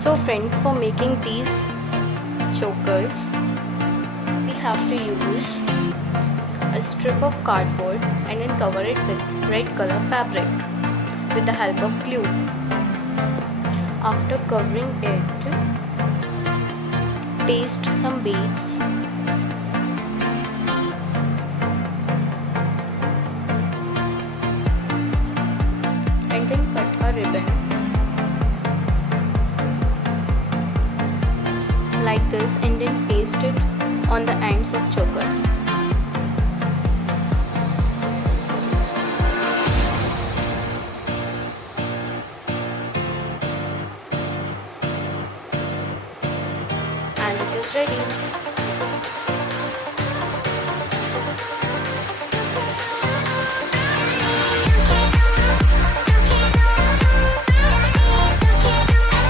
So friends, for making these chokers, we have to use a strip of cardboard and then cover it with red color fabric with the help of glue. After covering it, paste some beads and then cut a ribbon like this and then paste it on the ends of choker.